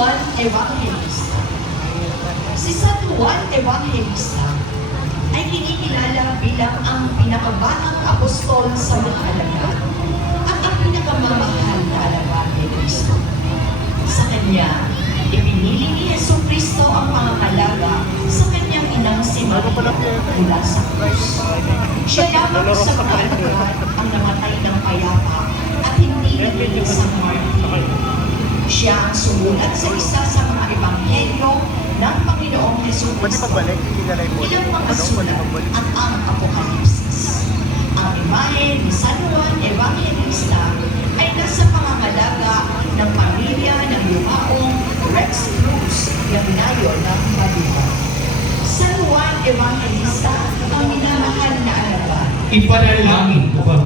Juan Evangelista. Si San Juan Evangelista ay kinikilala bilang ang pinakabatang apostol sa mga alagad at ang pinakamamahal na alagad ni Kristo. Sa kanya, ipinili ni Jesucristo ang pangangalaga sa kanyang inang si Maria mula sa krus. Siya lamang sa mga alagad ang namatay ng payapa at hindi naging sa martir. Siya ang sumulat sa isa sa mga ebanghelyo ng Panginoong Jesucristo, ilang mga sulat at ang Apokalipsis. Ang imahe ni San Juan Evangelista ay nasa pangangalaga ng pamilya ng yumaong Rex Cruz, Ignacio ng Manila. San Juan Evangelista ang minamahal na alagad. Ipanalangin ko